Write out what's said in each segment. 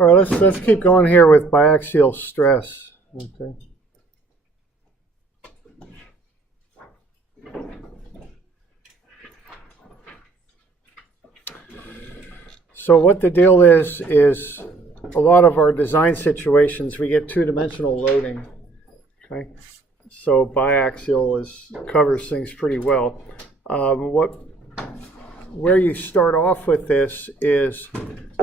All right, let's keep going here with biaxial stress. Okay. So what the deal is a lot of our design situations we get two-dimensional loading. Okay. So biaxial covers things pretty well. Where you start off with this is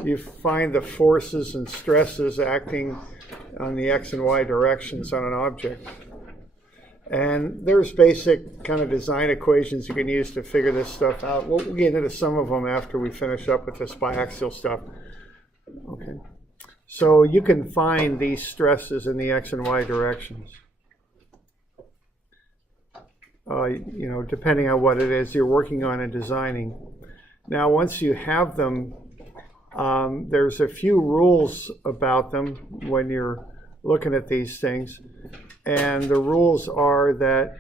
you find the forces and stresses acting on the x and y directions on an object. And there's basic kind of design equations you can use to figure this stuff out. We'll get into some of them after we finish up with this biaxial stuff. Okay. So you can find these stresses in the x and y directions. Depending on what it is you're working on and designing. Now, once you have them, there's a few rules about them when you're looking at these things. And the rules are that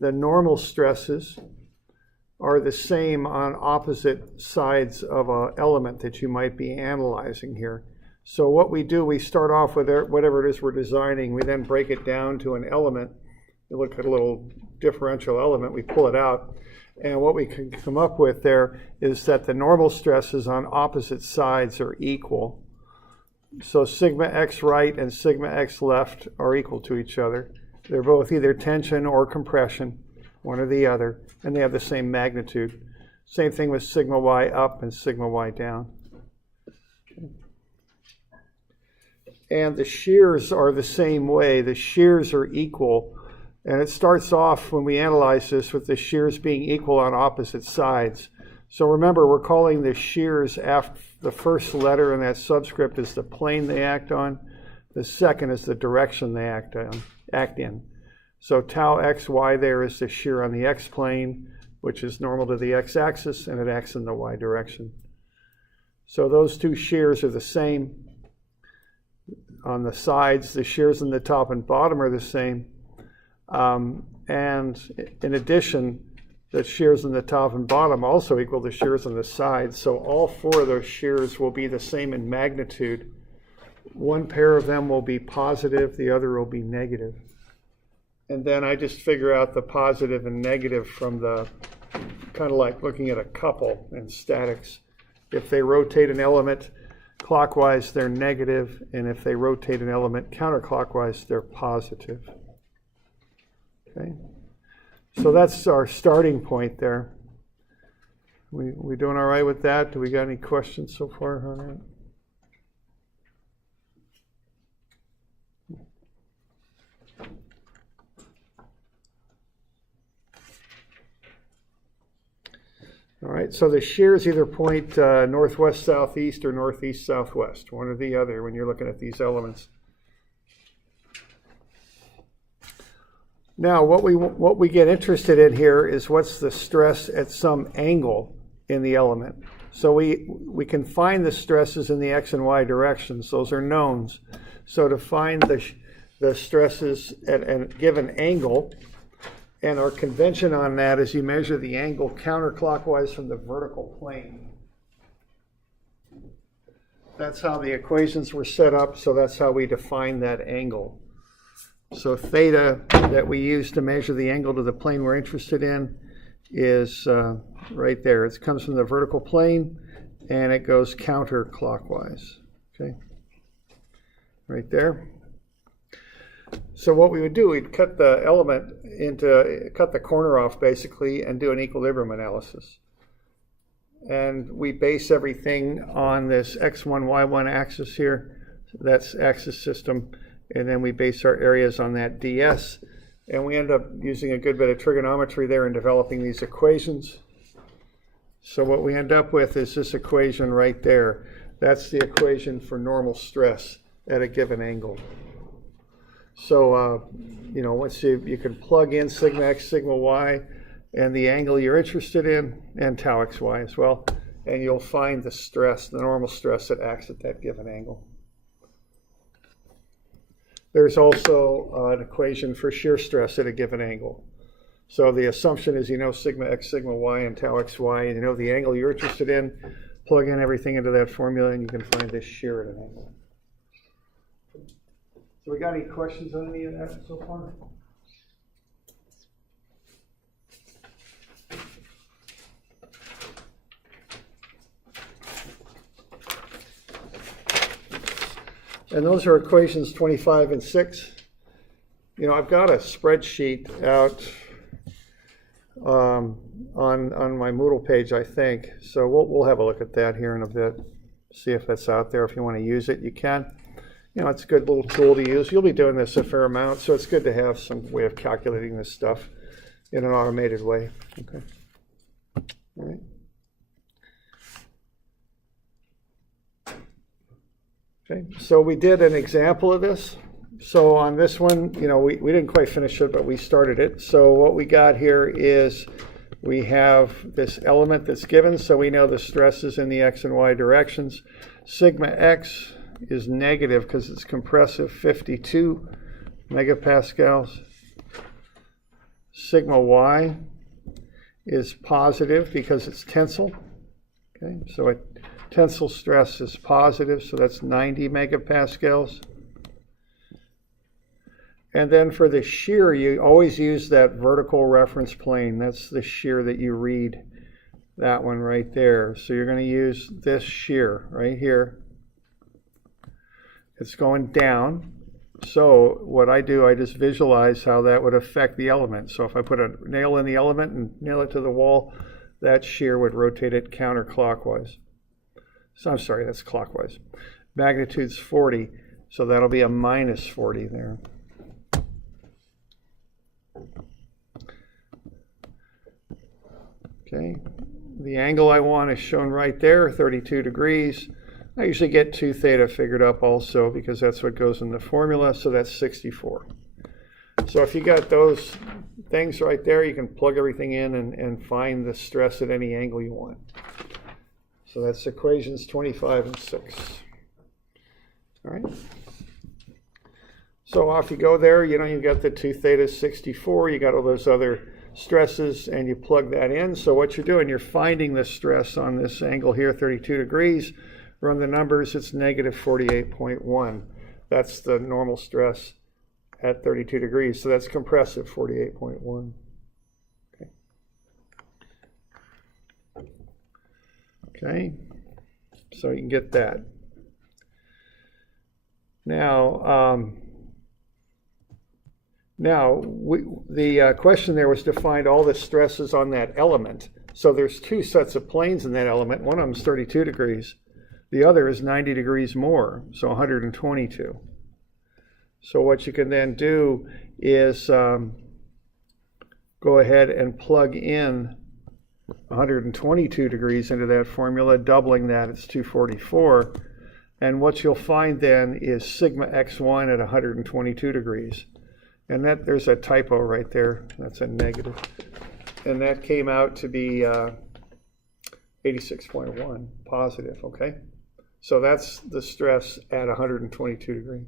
the normal stresses are the same on opposite sides of an element that you might be analyzing here. So what we do, we start off with whatever it is we're designing. We then break it down to an element. You look at a little differential element, we pull it out. And what we can come up with there is that the normal stresses on opposite sides are equal. So sigma x right and sigma x left are equal to each other. They're both either tension or compression, one or the other, and they have the same magnitude. Same thing with sigma y up and sigma y down. And the shears are the same way. The shears are equal. And it starts off when we analyze this with the shears being equal on opposite sides. So remember, we're calling the shears after the first letter in that subscript is the plane they act on. The second is the direction they act in. So tau xy there is the shear on the x-plane, which is normal to the x-axis, and it acts in the y direction. So those two shears are the same. On the sides, the shears in the top and bottom are the same. And in addition, the shears in the top and bottom also equal the shears on the sides. So all four of those shears will be the same in magnitude. One pair of them will be positive, the other will be negative. And then I just figure out the positive and negative from the, kind of like looking at a couple in statics. If they rotate an element clockwise, they're negative, and if they rotate an element counterclockwise, they're positive. Okay, so that's our starting point there. We doing all right with that? Do we got any questions so far on that? All right, so the shears either point northwest, southeast, or northeast, southwest, one or the other when you're looking at these elements. Now, what we get interested in here is what's the stress at some angle in the element. So we can find the stresses in the x and y directions. Those are knowns. So to find the stresses at a given angle, and our convention on that is you measure the angle counterclockwise from the vertical plane. That's how the equations were set up, so that's how we define that angle. So theta that we use to measure the angle to the plane we're interested in is right there. It comes from the vertical plane and it goes counterclockwise. Okay, right there. So what we would do, we'd cut the cut the corner off basically and do an equilibrium analysis. And we base everything on this x1, y1 axis here. That's axis system. And then we base our areas on that ds. And we end up using a good bit of trigonometry there in developing these equations. So what we end up with is this equation right there. That's the equation for normal stress at a given angle. So, once you can plug in sigma x, sigma y, and the angle you're interested in, and tau xy as well, and you'll find the stress, the normal stress that acts at that given angle. There's also an equation for shear stress at a given angle. So the assumption is sigma x, sigma y, and tau xy, and you know the angle you're interested in, plug in everything into that formula, and you can find this shear at an angle. So we got any questions on any of that so far? And those are equations 25 and 6. You know, I've got a spreadsheet out on my Moodle page, I think. So we'll have a look at that here in a bit. See if that's out there. If you want to use it, you can. You know, it's a good little tool to use. You'll be doing this a fair amount, so it's good to have some way of calculating this stuff in an automated way. Okay. All right. Okay, so we did an example of this. So on this one, you know, we didn't quite finish it, but we started it. So what we got here is we have this element that's given, so we know the stress is in the x and y directions. Sigma x is negative because it's compressive, 52 megapascals. Sigma y is positive because it's tensile. Okay, so tensile stress is positive, so that's 90 megapascals. And then for the shear, you always use that vertical reference plane. That's the shear that you read, that one right there. So you're going to use this shear right here. It's going down. So what I do, I just visualize how that would affect the element. So if I put a nail in the element and nail it to the wall, that shear would rotate it counterclockwise. So I'm sorry, that's clockwise. Magnitude's 40, so that'll be a minus 40 there. Okay, the angle I want is shown right there, 32 degrees. I usually get 2 theta figured up also because that's what goes in the formula, so that's 64. So if you got those things right there, you can plug everything in and find the stress at any angle you want. So that's equations 25 and 6. All right. So off you go there. You know, you've got the 2 theta 64. You got all those other stresses, and you plug that in. So what you're doing, you're finding the stress on this angle here, 32 degrees. Run the numbers. It's negative 48.1. That's the normal stress at 32 degrees. So that's compressive, 48.1. Okay. Okay. So you can get that. Now, the question there was to find all the stresses on that element. So there's 2 sets of planes in that element. One of them is 32 degrees. The other is 90 degrees more, so 122. So what you can then do is go ahead and plug in 122 degrees into that formula, doubling that, it's 244. And what you'll find then is sigma x1 at 122 degrees. And that there's a typo right there. That's a negative. And that came out to be 86.1, positive, okay? So that's the stress at 122 degrees.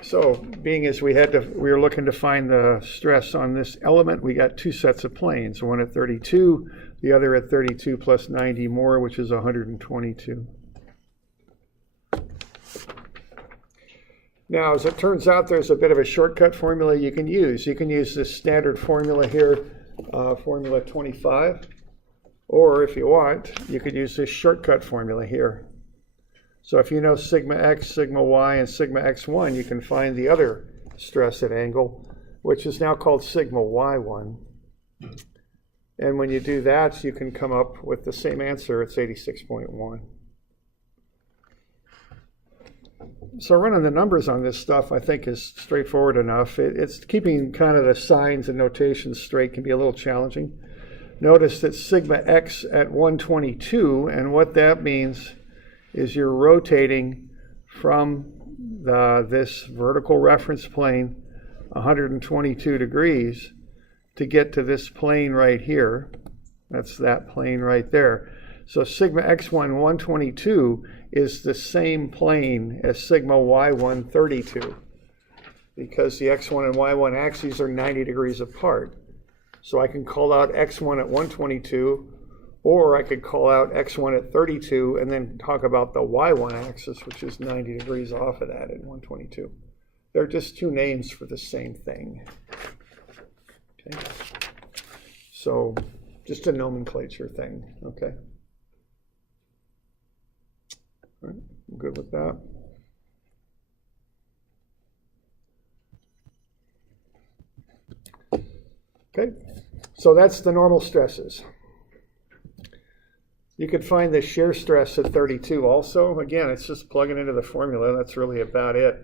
So being as we were looking to find the stress on this element, we got 2 sets of planes, one at 32, the other at 32 plus 90 more, which is 122. Now, as it turns out, there's a bit of a shortcut formula you can use. You can use this standard formula here, formula 25, or if you want, you could use this shortcut formula here. So if you know sigma x, sigma y, and sigma x1, you can find the other stress at angle, which is now called sigma y1. And when you do that, you can come up with the same answer. It's 86.1. So running the numbers on this stuff, I think, is straightforward enough. It's keeping kind of the signs and notations straight can be a little challenging. Notice that sigma x at 122, and what that means is you're rotating from this vertical reference plane 122 degrees to get to this plane right here. That's that plane right there. So sigma x1 122 is the same plane as sigma y1 32 because the x1 and y1 axes are 90 degrees apart. So I can call out x1 at 122, Or I could call out x1 at 32 and then talk about the y1 axis, which is 90 degrees off of that at 122. They're just two names for the same thing. Okay. So just a nomenclature thing, okay? All right, I'm good with that. Okay, so that's the normal stresses. You could find the shear stress at 32 also. Again, it's just plugging into the formula. That's really about it.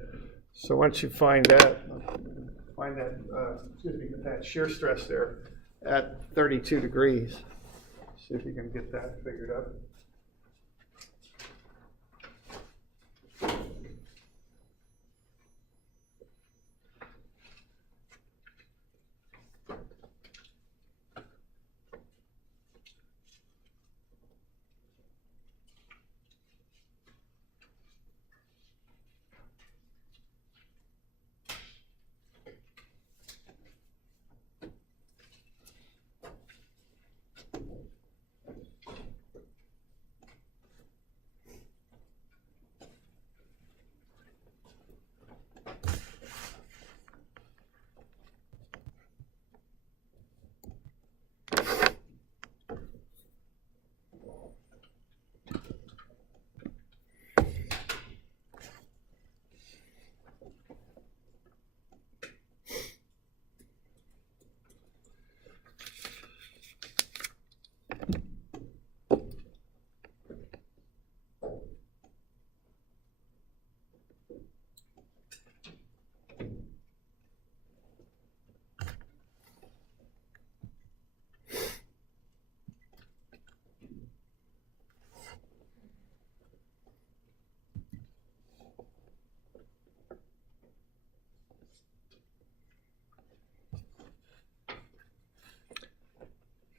So once you find that, get that shear stress there at 32 degrees. See if you can get that figured out.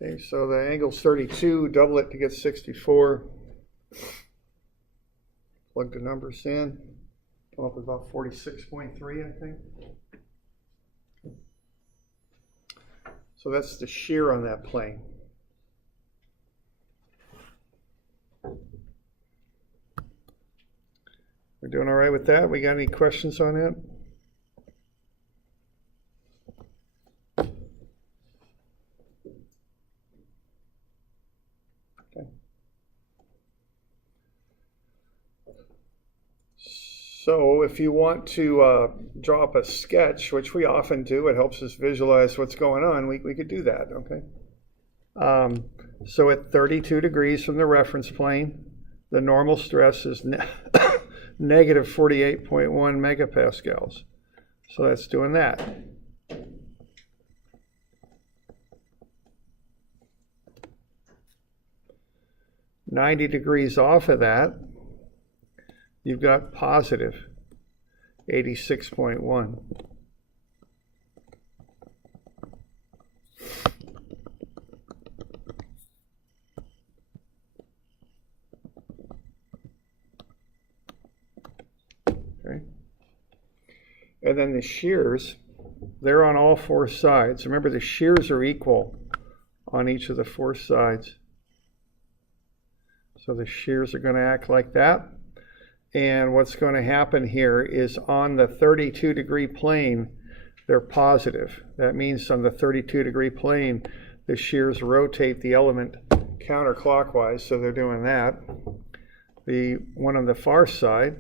Okay, so the angle's 32, double it to get 64. Plug the numbers in. Come up with about 46.3, I think. So that's the shear on that plane. We're doing all right with that? We got any questions on that? So if you want to draw up a sketch, which we often do, it helps us visualize what's going on, we could do that, okay? So at 32 degrees from the reference plane, the normal stress is negative 48.1 megapascals. So that's doing that. "90 degrees off of that, you've got positive 86.1. Okay. And then the shears, they're on all four sides. Remember, the shears are equal on each of the four sides. So the shears are going to act like that. And what's going to happen here is on the 32 degree plane, they're positive. That means on the 32 degree plane, the shears rotate the element counterclockwise, so they're doing that. The one on the far side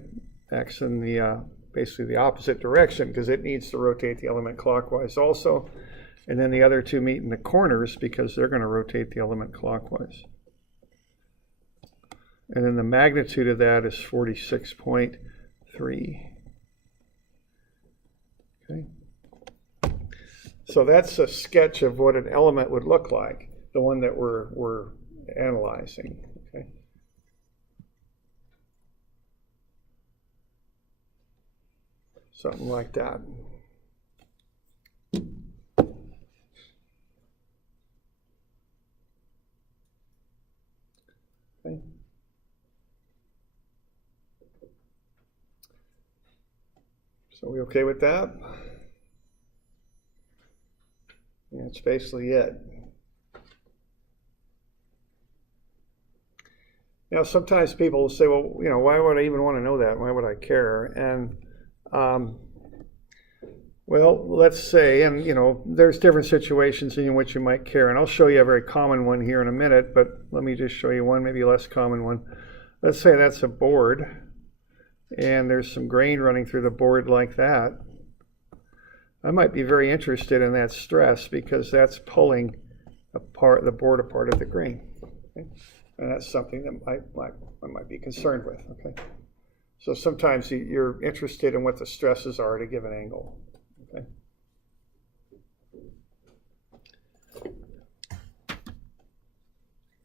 acts in the basically the opposite direction because it needs to rotate the element clockwise also. And then the other two meet in the corners because they're going to rotate the element clockwise. And then the magnitude of that is 46.3. Okay. So that's a sketch of what an element would look like, the one that we're analyzing. Okay. Something like that. Okay. So we okay with that? Yeah, that's basically it. Sometimes people will say, well, why would I even want to know that? Why would I care? And well, let's say, and there's different situations in which you might care, and I'll show you a very common one here in a minute, but let me just show you one, maybe less common one. Let's say that's a board, and there's some grain running through the board like that. I might be very interested in that stress because that's pulling the board apart of the grain. Okay? And that's something that I might be concerned with. Okay, so sometimes you're interested in what the stresses are at a given angle. Okay.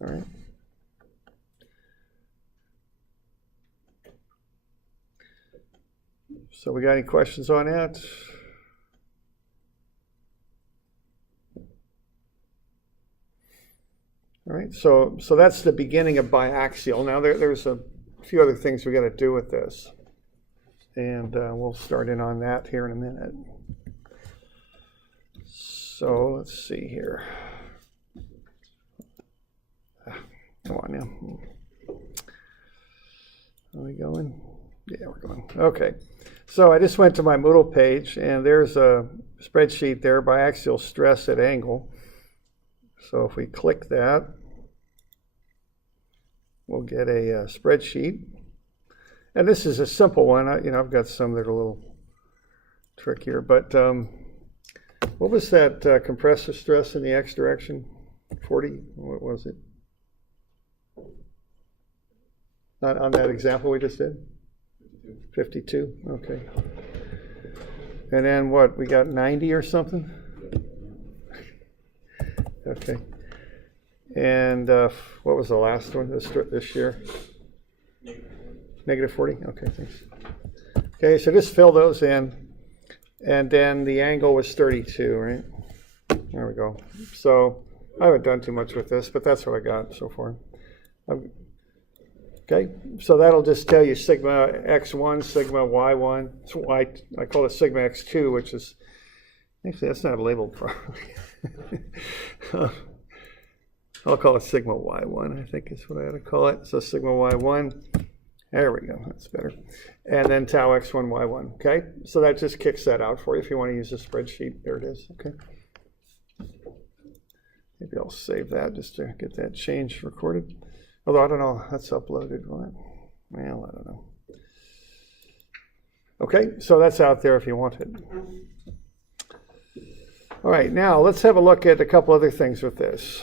All right. So we got any questions on that? All right, so that's the beginning of biaxial. Now there's a few other things we got to do with this, and we'll start in on that here in a minute. So let's see here. Come on now. Are we going? Yeah, we're going. Okay. So I just went to my Moodle page, and there's a spreadsheet there, biaxial stress at angle. So if we click that, we'll get a spreadsheet. And this is a simple one. I've got some that are a little trickier. But what was that compressive stress in the x direction? 40? What was it? On that example we just did? 52. Okay. And then what? We got 90 or something? Okay. And what was the last one this year? Negative 40? Okay, thanks. Okay, so just fill those in. And then the angle was 32, right? There we go. So I haven't done too much with this, but that's what I got so far. Okay, so that'll just tell you sigma x1, sigma y1. So I call it sigma x2, which is, actually that's not labeled properly. I'll call it sigma y1, I think is what I ought to call it. So sigma y1, there we go, that's better. And then tau x1, y1, okay? So that just kicks that out for you if you want to use a spreadsheet. There it is, okay? Maybe I'll save that just to get that change recorded. Although I don't know, that's uploaded. What? Well, I don't know. Okay, so that's out there if you want it. All right, now let's have a look at a couple other things with this.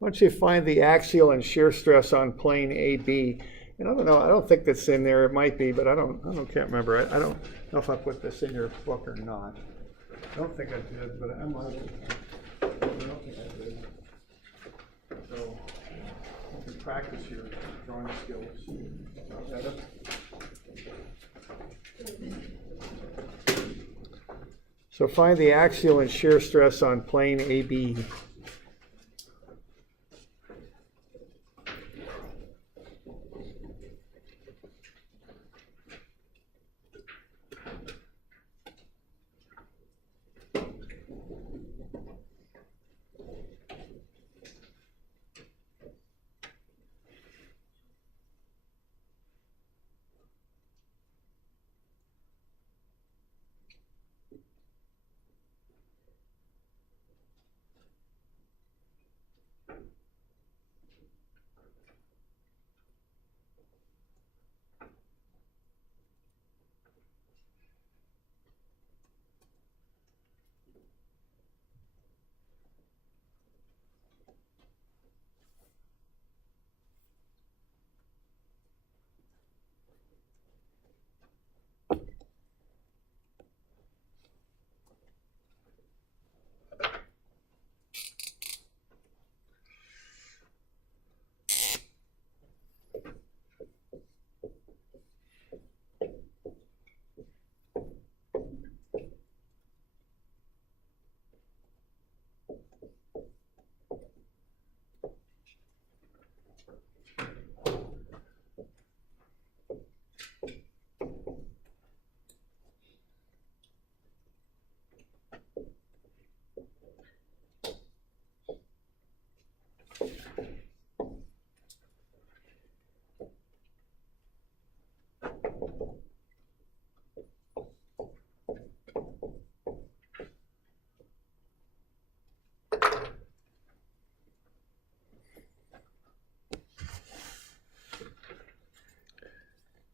Once you find the axial and shear stress on plane AB, and I don't know, I don't think that's in there. It might be, but I can't remember. I don't know if I put this in your book or not. I don't think I did, but I might. I don't think I did. So you can practice your drawing skills. So find the axial and shear stress on plane AB.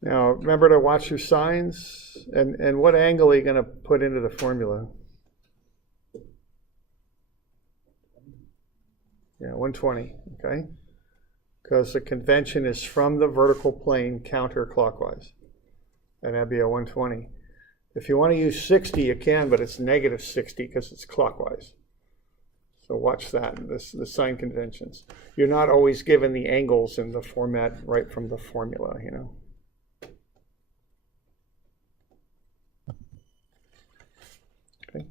Now, remember to watch your signs, and what angle are you going to put into the formula? Yeah, 120, okay? Because the convention is from the vertical plane counterclockwise, and that'd be a 120. If you want to use 60, you can, but it's negative 60 because it's clockwise. So watch that, the sign conventions. You're not always given the angles in the format right from the formula, you know. Okay.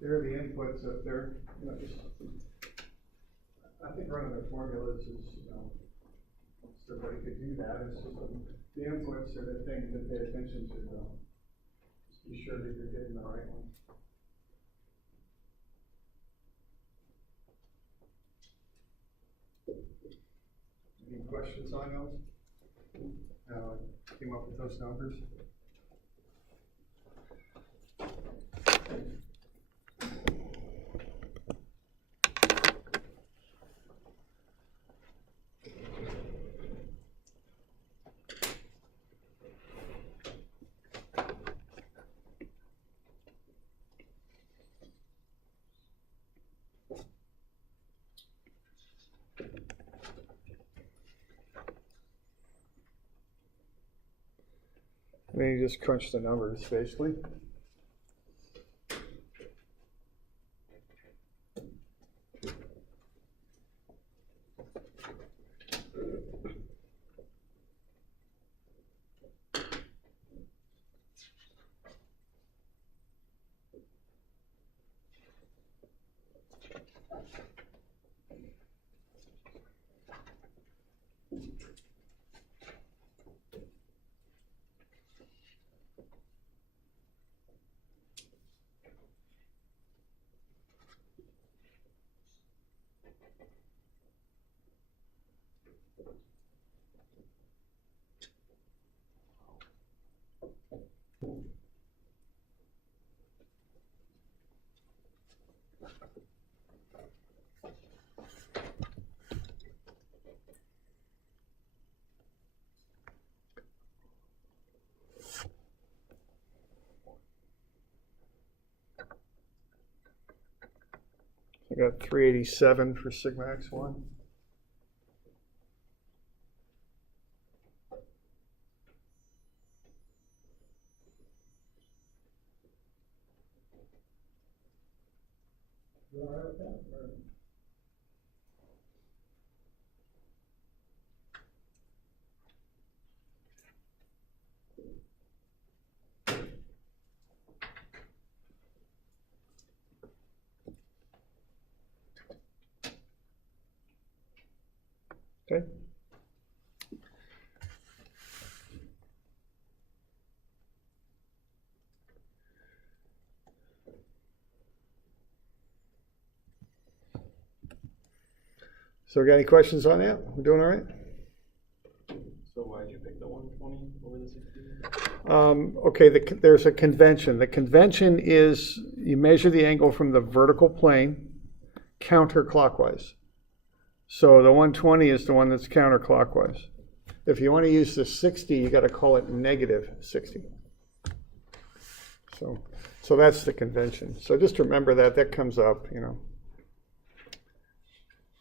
There are the inputs up there. You know, I think running the formulas is, you know, so everybody could do that. It's just the inputs are the things to pay attention to, though. Just be sure that you're getting the right one. Any questions on those? How I came up with those numbers? And then you just crunch the numbers, basically. I got 387 for sigma x1. Okay. So, got any questions on that? We're doing all right? So why did you pick the 120 over the 60? Okay, there's a convention. The convention is you measure the angle from the vertical plane counterclockwise. So the 120 is the one that's counterclockwise. If you want to use the 60, you got to call it negative 60. So that's the convention. So just remember that comes up, you know.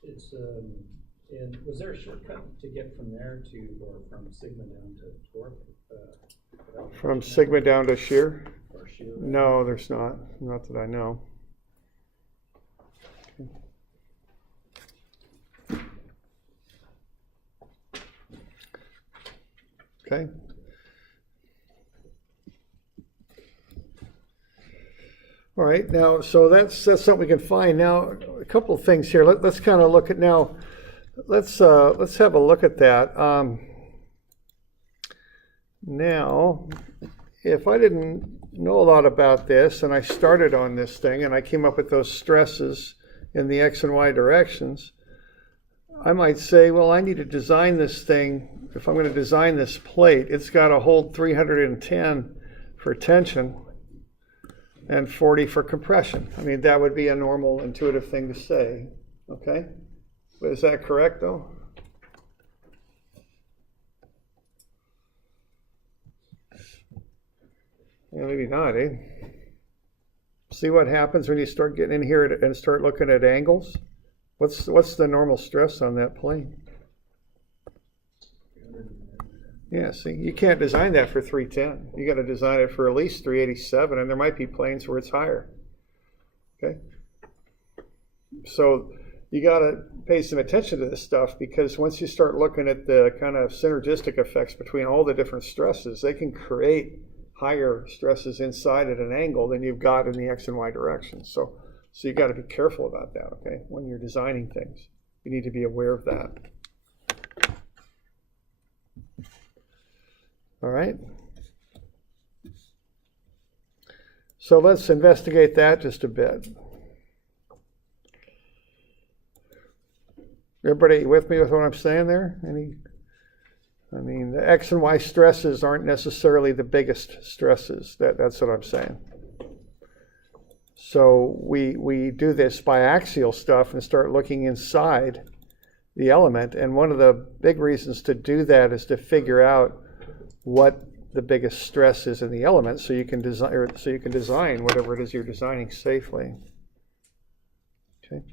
It's and was there a shortcut to get from there to, or from sigma down to torque? From sigma down to shear? Or shear? No, there's not. Not that I know. Okay. All right. Now, so that's something we can find. Now, a couple of things here. Let's kind of look at now. Let's have a look at that. Now, if I didn't know a lot about this and I started on this thing and I came up with those stresses in the X and Y directions, I might say, well, I need to design this thing. If I'm going to design this plate, it's got to hold 310 for tension and 40 for compression. I mean, that would be a normal intuitive thing to say, okay? But is that correct, though? Yeah, maybe not, eh? See what happens when you start getting in here and start looking at angles? What's the normal stress on that plane? Yeah, see, you can't design that for 310. You got to design it for at least 387, and there might be planes where it's higher. Okay? So you got to pay some attention to this stuff, because once you start looking at the kind of synergistic effects between all the different stresses, they can create higher stresses inside at an angle than you've got in the X and Y direction. So you got to be careful about that, okay? When you're designing things, you need to be aware of that. All right. So let's investigate that just a bit. Everybody with me with what I'm saying there? I mean, the X and Y stresses aren't necessarily the biggest stresses. That's what I'm saying. So we do this biaxial stuff and start looking inside the element. And one of the big reasons to do that is to figure out what the biggest stress is in the element, so you can design whatever it is you're designing safely. Okay.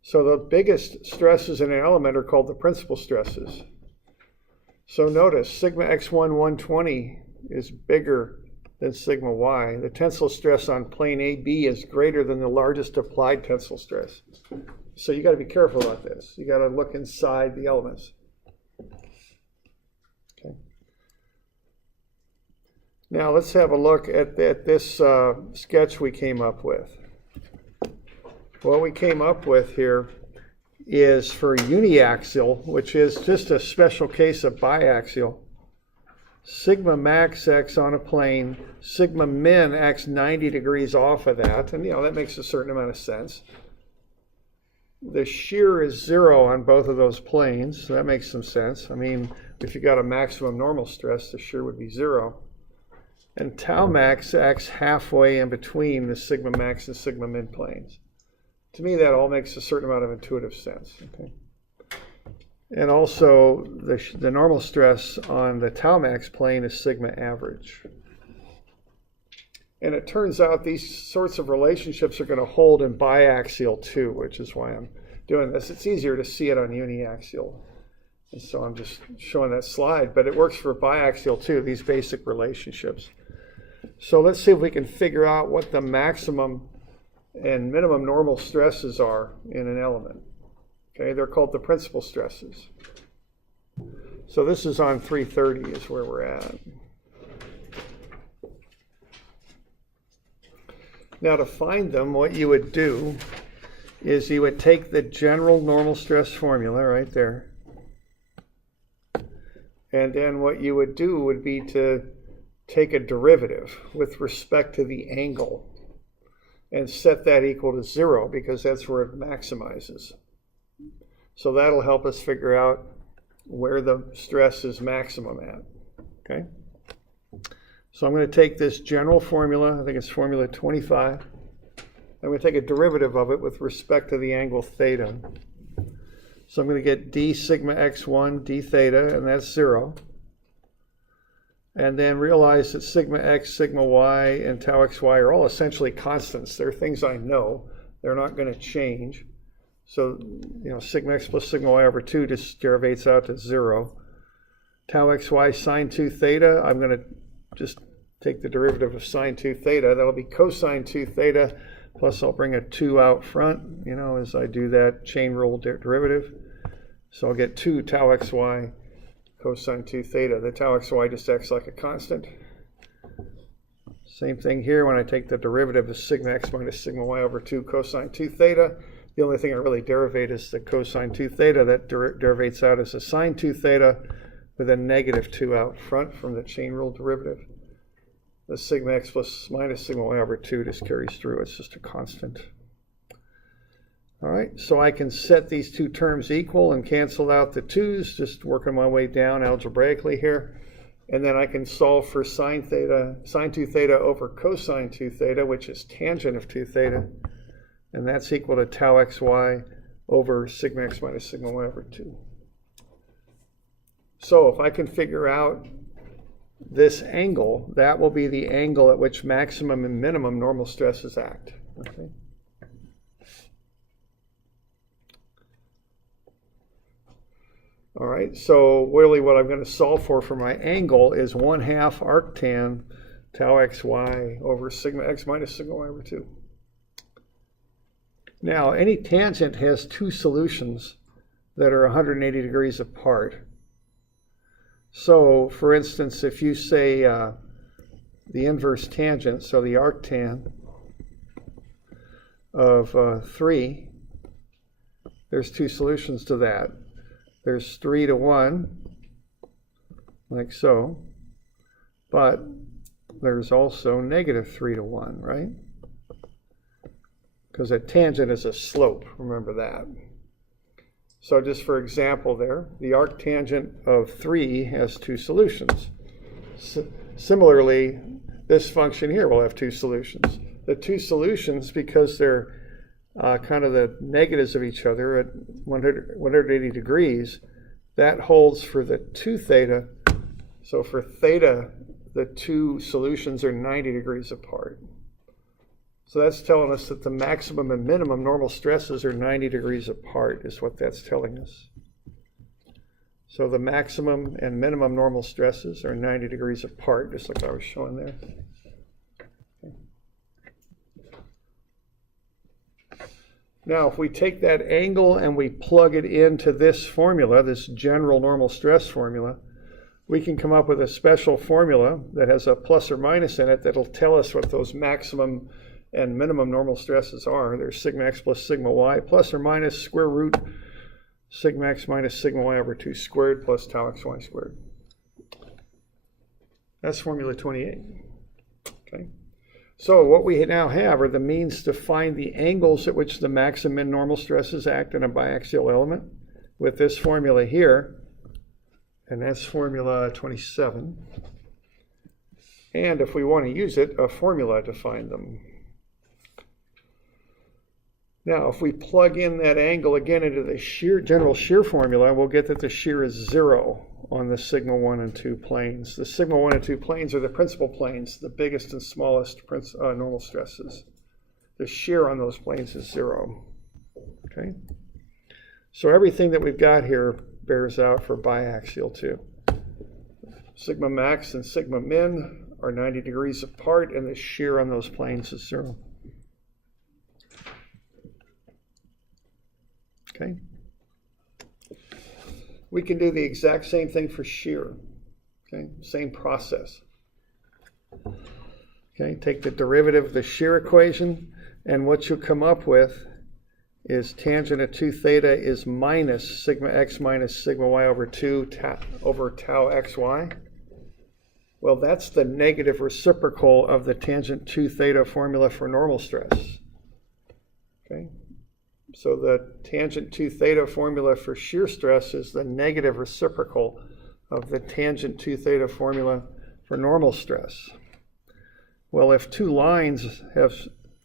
So the biggest stresses in an element are called the principal stresses. So notice sigma x1 120 is bigger than sigma y. The tensile stress on plane AB is greater than the largest applied tensile stress. So you got to be careful about this. You got to look inside the elements. Okay. Now let's have a look at this sketch we came up with. What we came up with here is for uniaxial, which is just a special case of biaxial. Sigma max x on a plane, sigma min x 90 degrees off of that, and that makes a certain amount of sense. The shear is 0 on both of those planes, so that makes some sense. I mean, if you got a maximum normal stress, the shear would be 0. And tau max acts halfway in between the sigma max and sigma min planes. To me, that all makes a certain amount of intuitive sense. Okay? And also, the normal stress on the tau max plane is sigma average. And it turns out these sorts of relationships are going to hold in biaxial too, which is why I'm doing this. It's easier to see it on uniaxial. And so I'm just showing that slide, but it works for biaxial too, these basic relationships. So let's see if we can figure out what the maximum and minimum normal stresses are in an element. Okay, they're called the principal stresses. So this is on 330 is where we're at. Now to find them, what you would do is you would take the general normal stress formula right there. And then what you would do would be to take a derivative with respect to the angle and set that equal to 0 because that's where it maximizes. So that'll help us figure out where the stress is maximum at. Okay? So I'm going to take this general formula, I think it's formula 25. I'm going to take a derivative of it with respect to the angle theta. So I'm going to get d sigma x1 d theta, and that's 0. And then realize that sigma x, sigma y, and tau xy are all essentially constants. They're things I know. They're not going to change. So, sigma x plus sigma y over 2 just derivates out to 0. Tau xy sine 2 theta, I'm going to just take the derivative of sine 2 theta. That'll be cosine 2 theta, plus I'll bring a 2 out front, as I do that chain rule derivative. So I'll get 2 tau xy cosine 2 theta. The tau xy just acts like a constant. Same thing here when I take the derivative of sigma x minus sigma y over 2 cosine 2 theta. The only thing I really derivate is the cosine 2 theta. That derivates out as a sine 2 theta with a negative 2 out front from the chain rule derivative. The sigma x plus minus sigma y over 2 just carries through. It's just a constant. All right, so I can set these two terms equal and cancel out the 2's, just working my way down algebraically here. And then I can solve for sine 2 theta over cosine 2 theta, which is tangent of 2 theta. And that's equal to tau xy over sigma x minus sigma y over 2. So if I can figure out this angle, that will be the angle at which maximum and minimum normal stresses act. Okay. All right, so really what I'm going to solve for my angle is 1/2 arctan tau xy over sigma x minus sigma y over 2. Now, any tangent has two solutions that are 180 degrees apart. So, for instance, if you say the inverse tangent, so the arctan of 3, there's two solutions to that. There's 3 to 1, like so, but there's also negative 3 to 1, right? Because a tangent is a slope, remember that. So just for example there, the arctangent of 3 has two solutions. Similarly, this function here will have two solutions. The two solutions, because they're kind of the negatives of each other at 180 degrees, that holds for the 2 theta. So for theta, the two solutions are 90 degrees apart. So that's telling us that the maximum and minimum normal stresses are 90 degrees apart, is what that's telling us. So the maximum and minimum normal stresses are 90 degrees apart, just like I was showing there. Now, if we take that angle and we plug it into this formula, this general normal stress formula, we can come up with a special formula that has a plus or minus in it that'll tell us what those maximum and minimum normal stresses are. There's sigma x plus sigma y plus or minus square root sigma x minus sigma y over 2 squared plus tau xy squared. That's formula 28. Okay. So what we now have are the means to find the angles at which the maximum and normal stresses act in a biaxial element with this formula here, and that's formula 27. And if we want to use it, a formula to find them. Now, if we plug in that angle again into the general shear formula, we'll get that the shear is 0 on the sigma 1 and 2 planes. The sigma 1 and 2 planes are the principal planes, the biggest and smallest normal stresses. The shear on those planes is 0. Okay? So everything that we've got here bears out for biaxial too. Sigma max and sigma min are 90 degrees apart, and the shear on those planes is 0. Okay. We can do the exact same thing for shear. Okay, same process. Okay, take the derivative of the shear equation, and what you'll come up with is tangent of 2 theta is minus sigma x minus sigma y over 2 over tau xy. Well, that's the negative reciprocal of the tangent 2 theta formula for normal stress. Okay, so the tangent 2 theta formula for shear stress is the negative reciprocal of the tangent 2 theta formula for normal stress. Well, if two lines have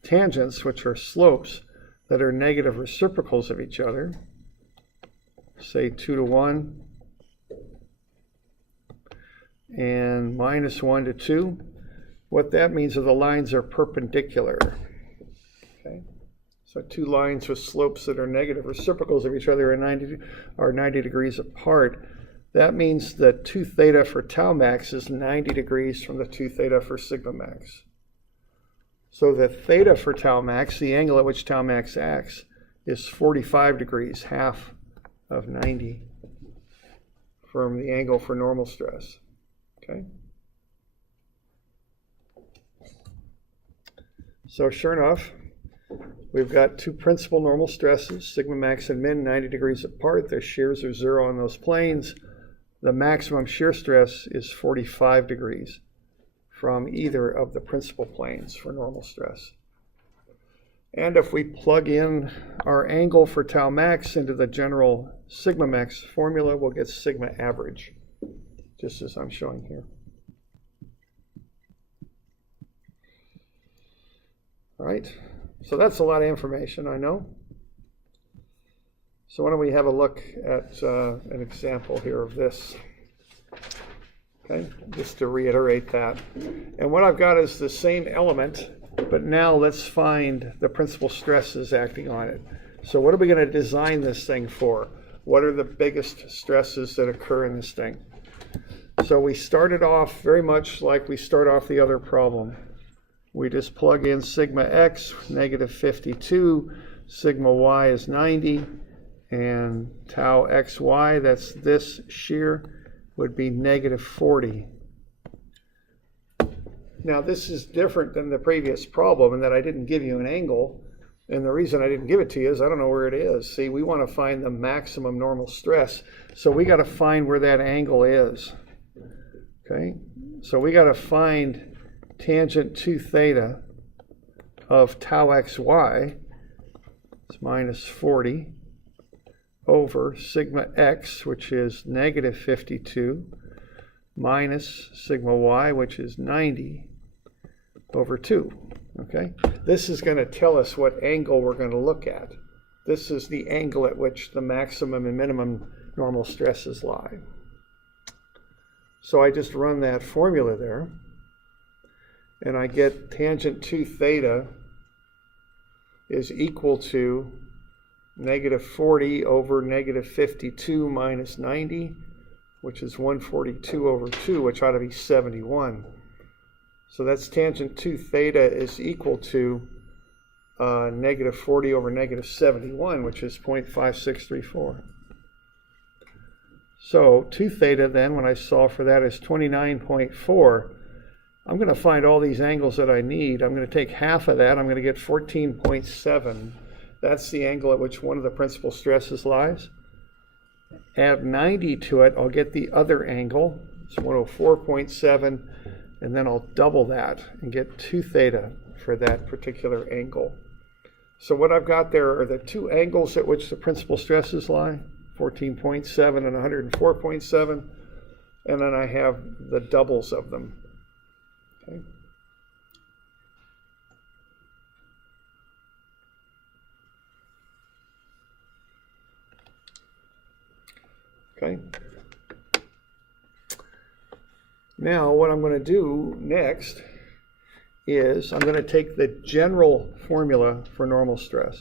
tangents, which are slopes, that are negative reciprocals of each other, say 2 to 1 and minus 1 to 2, what that means is the lines are perpendicular. Okay, so two lines with slopes that are negative reciprocals of each other are 90 degrees apart. That means that 2 theta for tau max is 90 degrees from the 2 theta for sigma max. So the theta for tau max, the angle at which tau max acts, is 45 degrees, half of 90 from the angle for normal stress. Okay? So sure enough, we've got two principal normal stresses, sigma max and min, 90 degrees apart. Their shears are 0 on those planes. The maximum shear stress is 45 degrees from either of the principal planes for normal stress. And if we plug in our angle for tau max into the general sigma max formula, we'll get sigma average, just as I'm showing here. All right, so that's a lot of information, I know. So why don't we have a look at an example here of this. Okay, just to reiterate that. And what I've got is the same element, but now let's find the principal stresses acting on it. So what are we going to design this thing for? What are the biggest stresses that occur in this thing? So we started off very much like we start off the other problem. We just plug in sigma x, negative 52, sigma y is 90, and tau xy, that's this shear, would be negative 40. Now this is different than the previous problem in that I didn't give you an angle, and the reason I didn't give it to you is I don't know where it is. See, we want to find the maximum normal stress, so we got to find where that angle is. Okay, so we got to find tangent 2 theta of tau xy, it's minus 40, over sigma x, which is negative 52, minus sigma y, which is 90, over 2. Okay? This is going to tell us what angle we're going to look at. This is the angle at which the maximum and minimum normal stresses lie. So I just run that formula there, and I get tangent 2 theta is equal to negative 40 over negative 52 minus 90, which is 142 over 2, which ought to be 71. So that's tangent 2 theta is equal to negative 40 over negative 71, which is 0.5634. So 2 theta then, when I solve for that, is 29.4. I'm going to find all these angles that I need. I'm going to take half of that. I'm going to get 14.7. That's the angle at which one of the principal stresses lies. Add 90 to it, I'll get the other angle. It's 104.7, and then I'll double that and get 2 theta for that particular angle. So what I've got there are the two angles at which the principal stresses lie, 14.7 and 104.7, and then I have the doubles of them. Okay. Okay. Now what I'm going to do next is I'm going to take the general formula for normal stress.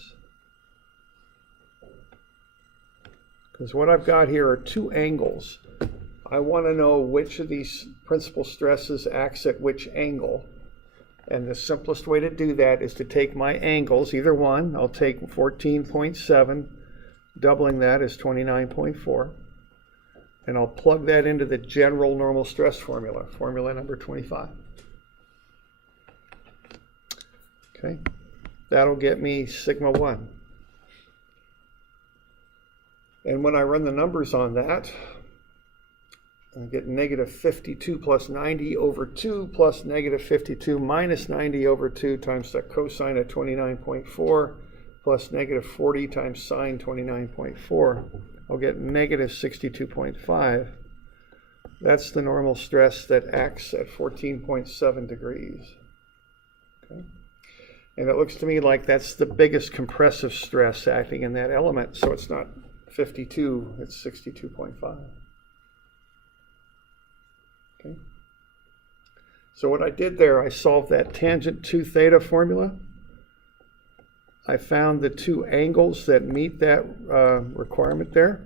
Because what I've got here are two angles. I want to know which of these principal stresses acts at which angle. And the simplest way to do that is to take my angles, either one. I'll take 14.7, doubling that is 29.4. And I'll plug that into the general normal stress formula, formula number 25. Okay, that'll get me sigma 1. And when I run the numbers on that, I get negative 52 plus 90 over 2 plus negative 52 minus 90 over 2 times the cosine of 29.4 plus negative 40 times sine 29.4. I'll get negative 62.5. That's the normal stress that acts at 14.7 degrees. Okay. And it looks to me like that's the biggest compressive stress acting in that element, so it's not 52, it's 62.5. Okay. So what I did there, I solved that tangent 2 theta formula. I found the two angles that meet that requirement there,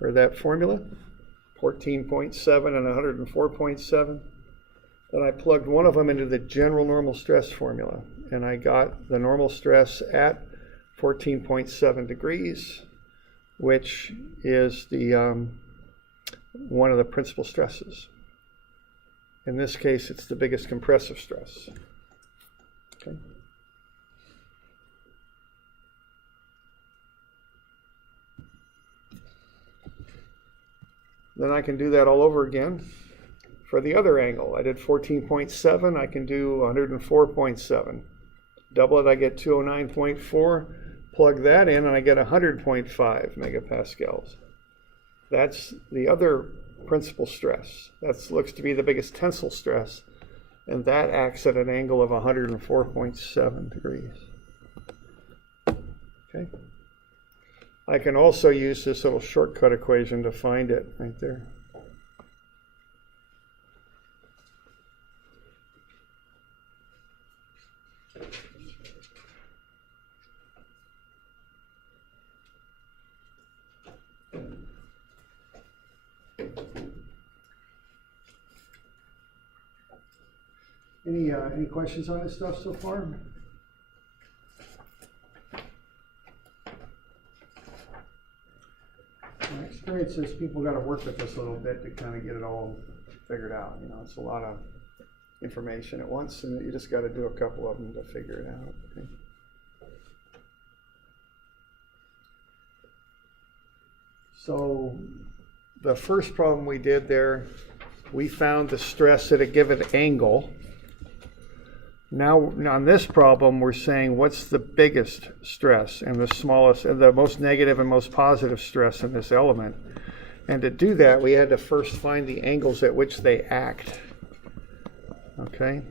or that formula, 14.7 and 104.7. Then I plugged one of them into the general normal stress formula, and I got the normal stress at 14.7 degrees, which is the one of the principal stresses. In this case, it's the biggest compressive stress. Okay. Then I can do that all over again for the other angle. I did 14.7, I can do 104.7. Double it, I get 209.4. Plug that in and I get 100.5 megapascals. That's the other principal stress. That looks to be the biggest tensile stress, and that acts at an angle of 104.7 degrees. Okay. I can also use this little shortcut equation to find it right there. Any questions on this stuff so far? My experience is people got to work with this a little bit to kind of get it all figured out. You know, it's a lot of information at once, and you just got to do a couple of them to figure it out. Okay. So the first problem we did there, we found the stress at a given angle. Now on this problem, we're saying what's the biggest stress and the smallest, and the most negative and most positive stress in this element. And to do that, we had to first find the angles at which they act. Okay.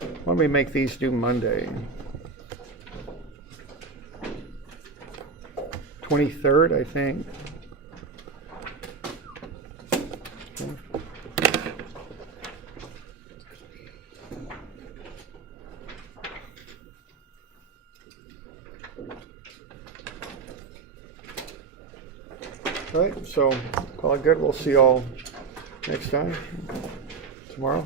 Why don't we make these due Monday? 23rd, I think. All right, so call it good. We'll see you all next time, tomorrow.